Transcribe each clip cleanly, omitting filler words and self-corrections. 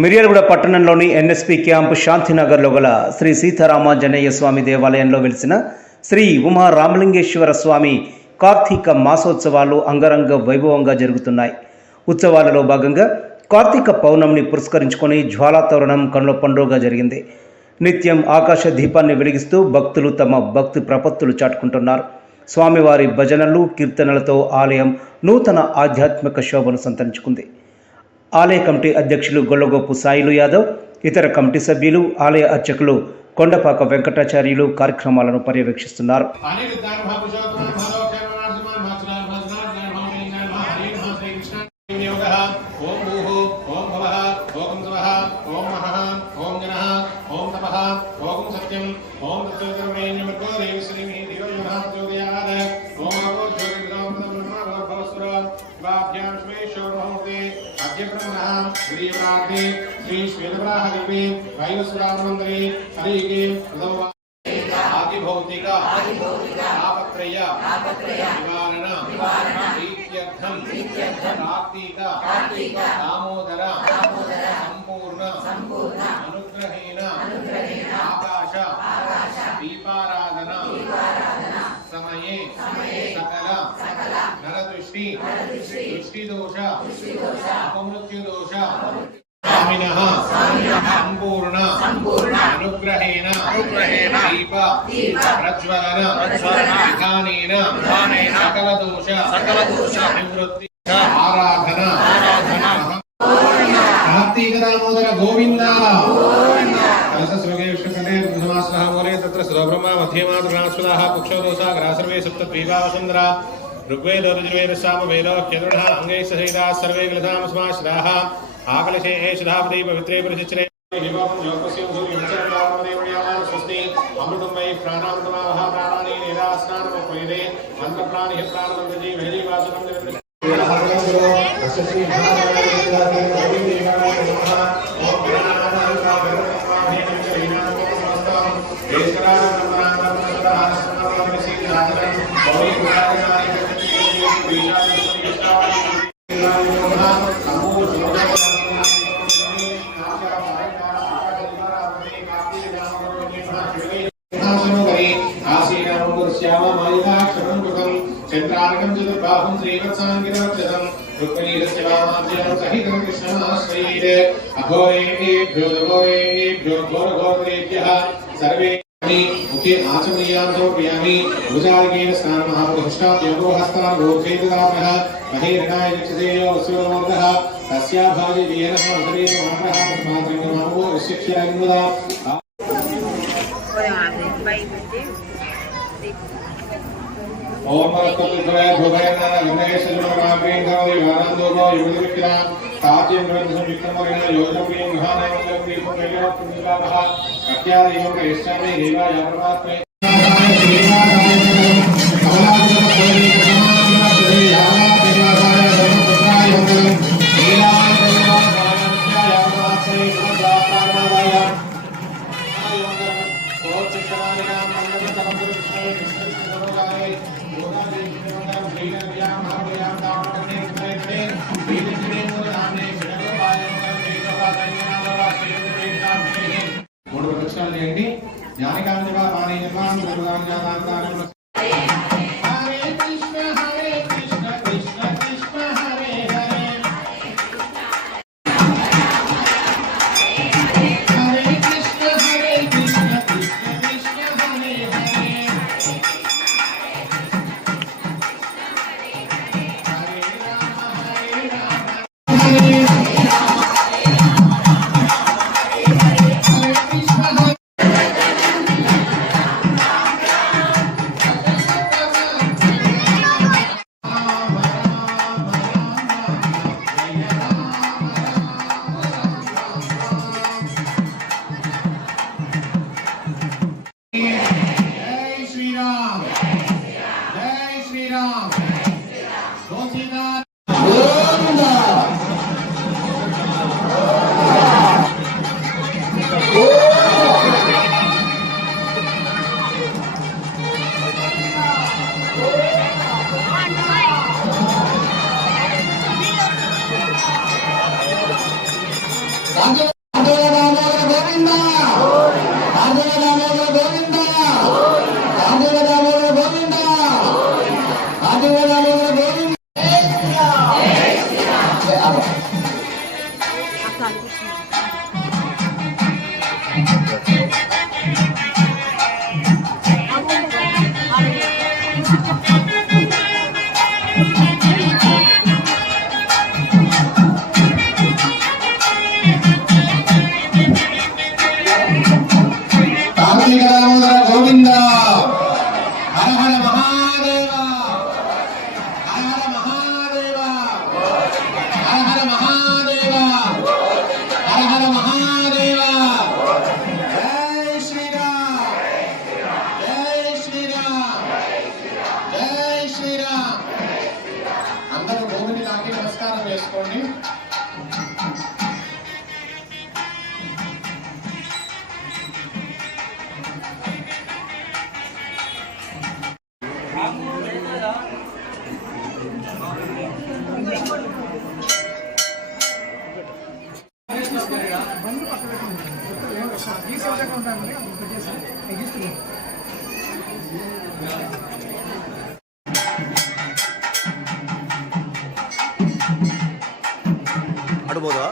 మిర్యాలగూడ పట్టణంలోని NSP camp శాంతినగర్లో గల శ్రీ సీతారామాంజనేయ స్వామి దేవాలయంలో వెలిసిన శ్రీ ఉమా రామలింగేశ్వర స్వామి కార్తీక మాసోత్సవాలు అంగరంగ వైభవంగా జరుగుతున్నాయి. ఉత్సవాలలో భాగంగా కార్తీక పౌర్ణమిని పురస్కరించుకొని జ్వాలాతోరణం కనుల పండుగగా జరిగింది. నిత్యం ఆకాశ దీపాన్ని వెలిగిస్తూ భక్తులు తమ భక్తి ప్రపత్తులు చాటుకుంటున్నారు. స్వామివారి భజనలు కీర్తనలతో ఆలయం నూతన ఆధ్యాత్మిక శోభను సంతరించుకుంది. ఆలయ కమిటీ అధ్యక్షులు గొల్లగోపు సాయిలు యాదవ్, ఇతర కమిటీ సభ్యులు, ఆలయ అర్చకులు కొండపాక వెంకటాచార్యులు కార్యక్రమాలను పర్యవేక్షిస్తున్నారు. श्री श्वेतवराहदेवी वैवस्वरामंदरी हरिके आदिभौतिक तापत्रय निवारण प्रीत्यर्थं कार्तिक दामोदर संपूर्ण अनुग्रहेण आकाश दीपाराधना समये सकल नरदृष्टि दृष्टिदोष अपमृत्युदोष स्वामिनः संपूर्ण अनुग्रहेण दीप प्रज्वलन विधानेन सकल दोष निवृत्ति आराधना कार्तिक दामोदर गोविंद विष्णुकटे ब्रह्मास्त्रः मोरे तत्र सुब्रह्मा मध्यमाद्रास्वदाः कुक्षोदोषा ग्रासर्वे सप्तद्वीपा वसुन्धरा ऋग्वेद ऋजुर्वेद सामवेद केतुर्णः अंगैः सहिताः सर्वे गलधामस्माश्राः आकलशे एषधापति पवित्रे परिचित्रे निवापं योगस्यं सूर्यविचरणामदेवयामां स्वस्ति अमृतं वै प्राणामृतमावः प्राणानि निरास्नानमुपैदे अन्नप्राणिः प्राणमन्दजी वैरी वासनं निरन्तरं चंद्रार्कं चतुर्बाहुं श्रीवत्साङ्गिरक्षसं रुक्मिणीरस्य वामाद्यं सहितं कृष्णमाश्रयेत् अघोरेभ्यो घोरघोरेभ्यः सर्वे मुखे आचमनीयां समर्पयामि भुजार्गेण स्नानं महाप्रतिष्ठात् योगोहस्तान् गोक्षेत्रदाभ्यः महेरणाय चक्षसेयो वस्योर्मोदः तस्याभागे देहनः उदरेण मात्रः तस्माद्रिङ्गमामो शिक्ष्याङ्गदा ओम परतुभय भुभयना गणेश जन्माग्रेण धवदे वारांदोगो युगविक्रा ताज्यं ग्रंथ संयुक्तमरेण योगप्रियं महानामं दीपं वेलो पुण्यलाभः अत्यादियों के इष्टामि देवा या परमात्मे ज्ञानिकांजवा पानी निर्माण निर्वाण जातांतारं हरे कृष्ण कृष्ण कृष्ण हरे हरे हरे कृष्ण कृष्ण कृष्ण हरे हरे గోవింద హర హర మహాదేవ హర హర మహాదేవ హర హర మహాదేవ హర హర మహాదేవ జై శ్రీరామ్ జై శ్రీరామ్ జై శ్రీరామ్. అందరూ భూమిని లాగి నమస్కారం చేసుకోండి. అడుబోదా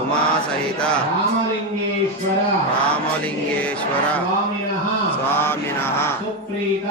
ఉమా సహిత రామలింగేశ్వర స్వామినః సుప్రీత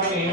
Om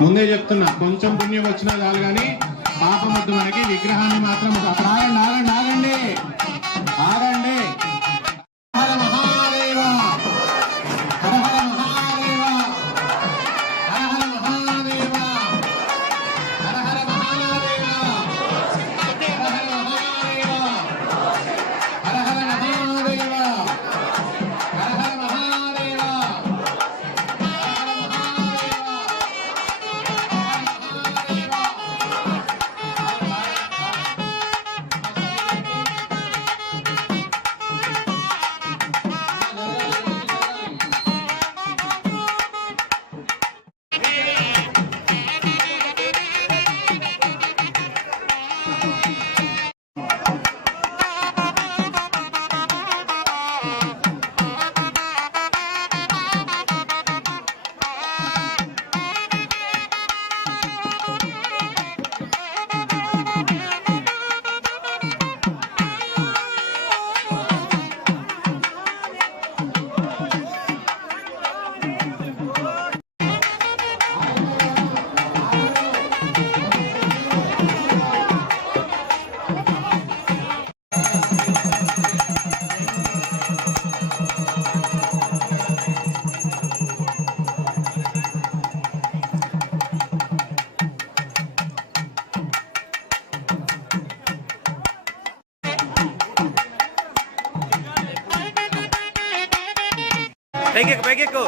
ముందే చెప్తున్నా, కొంచెం పుణ్యం వచ్చినా చాలు కానీ పాపం వద్దు మనకి. విగ్రహాన్ని మాత్రం అక్కడ ఆగండి ఆగండి ఆగండి ఆగండి. హర మహాదేవ, హర హర మహాదేవ, హర హర మహాదేవ, హర హర మహాదేవ, హర హర మహాదేవ, హర హర మహాదేవ, హర హర మహాదేవ. పైకెక్కు.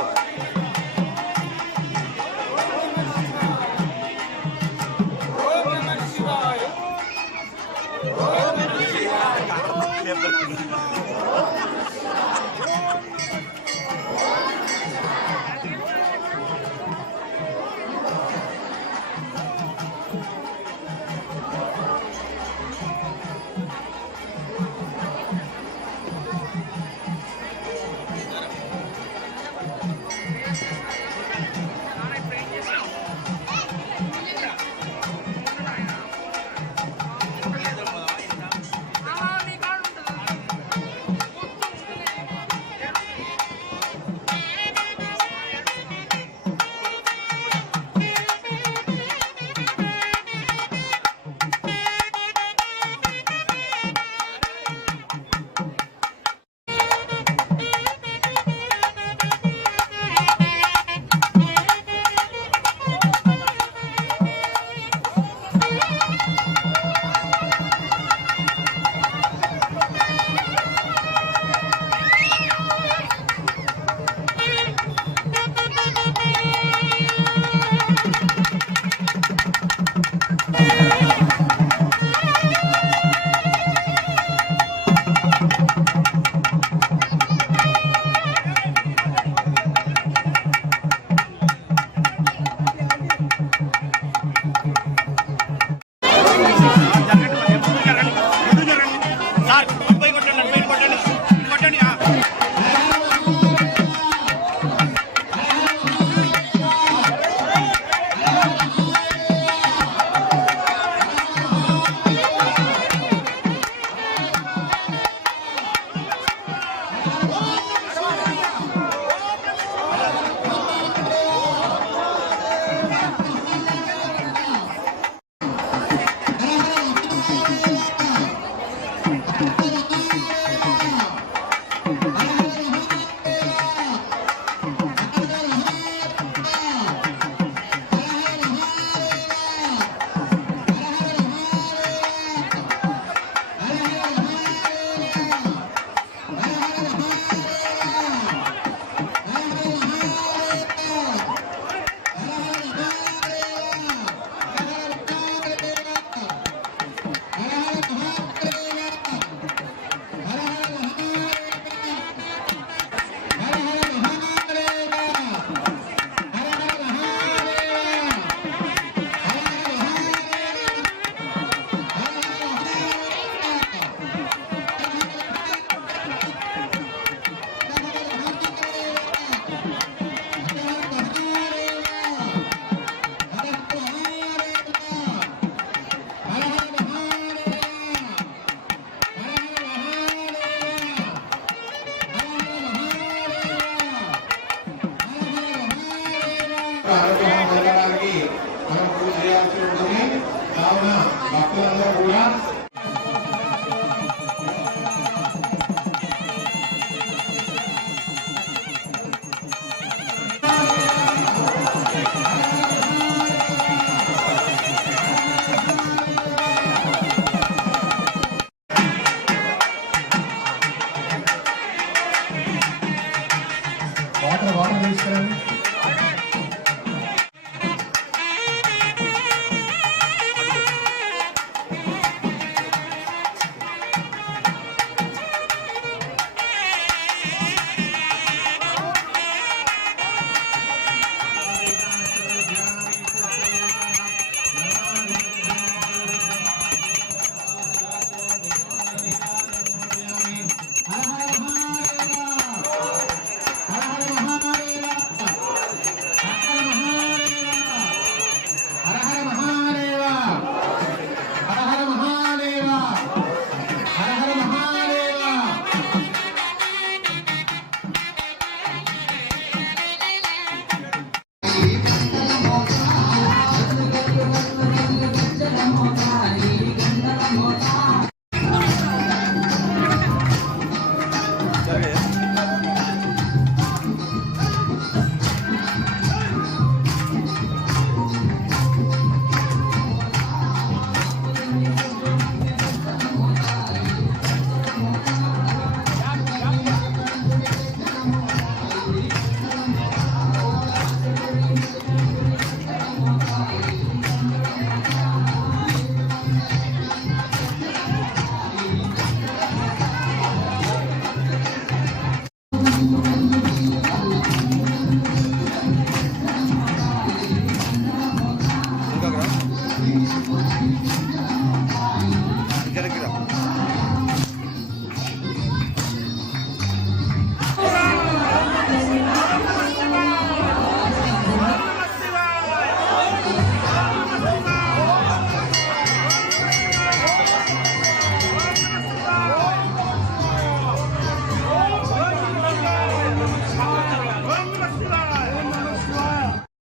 తీసుకురండి.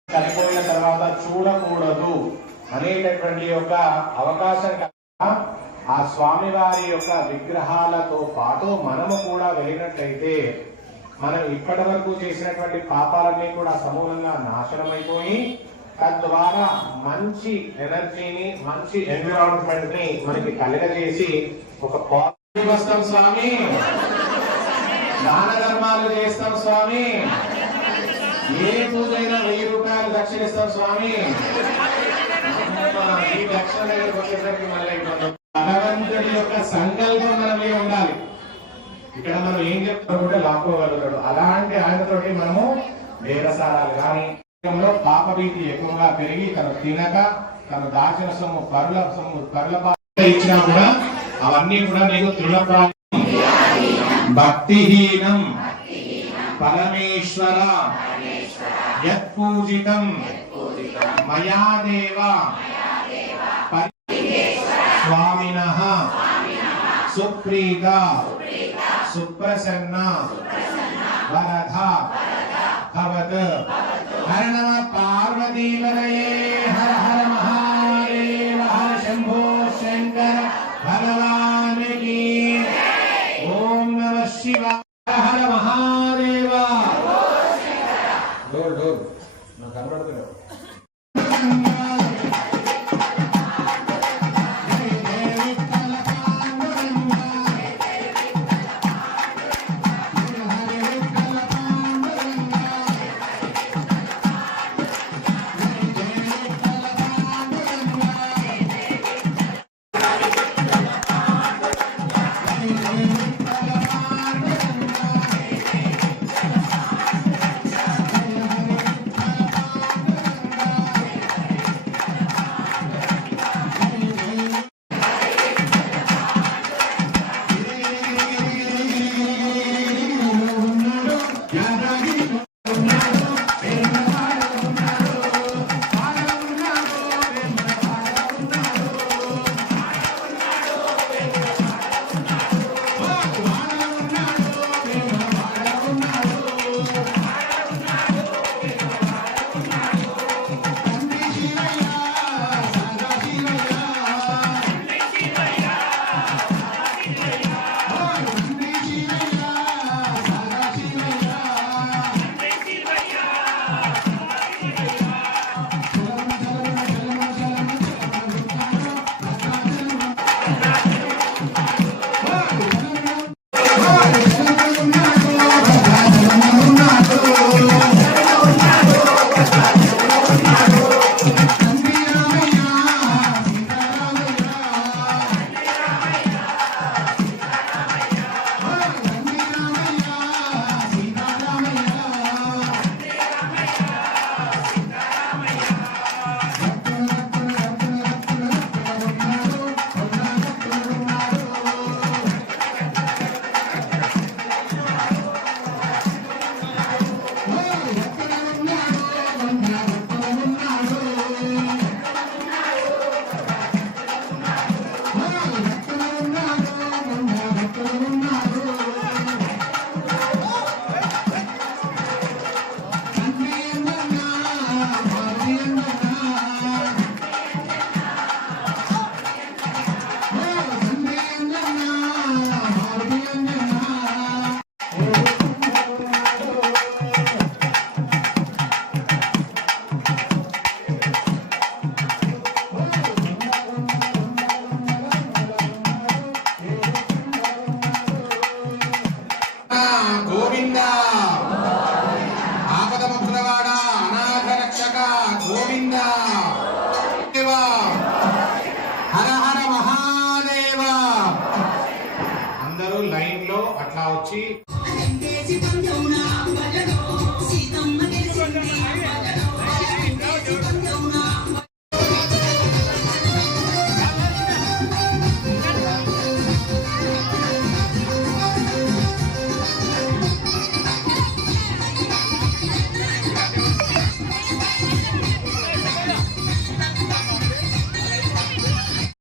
చనిపోయిన తర్వాత చూడకూడదు అనేటటువంటి యొక్క అవకాశం ఆ స్వామివారి యొక్క విగ్రహాలతో పాటు మనము కూడా వెళ్ళినట్లయితే మనం ఇప్పటి వరకు చేసినటువంటి పాపాలన్నీ కూడా సమూలంగా నాశనమైపోయి తద్వారా మంచి ఎనర్జీని మంచి ఎన్విరాన్మెంట్ ని మనకి కలగజేసి ఒక పాజిటివ్ వస్తాం స్వామి, దాన ధర్మాలు చేస్తాం స్వామి, ఏ పూజైనా 1000 రూపాయలు దక్షిణిస్తాం స్వామి. ఈ దక్షిణ దగ్గరకు వచ్చేసరికి మళ్ళీ భగవంతుడి యొక్క సంకల్పం మనమే ఉండాలి. ఇక్కడ మనం ఏం చెప్తాం కూడా లాక్కోగలుగుతాడు. అలాంటి ఆయనతోటి మనము వేరసారాలు కానీ పాపభీతి ఎక్కువగా పెరిగి తను తినక తను దాచిన సొమ్ము పరుల ఇచ్చినా కూడా అవన్నీ కూడా నీకు తృణప్రాయం. భక్తిహీనం పరమేశ్వర యత్పూజితం మయా దేవ స్వామినః సుప్రీత సుప్రసన్న వరద భవత్. హర నమః పార్వతీవరయే.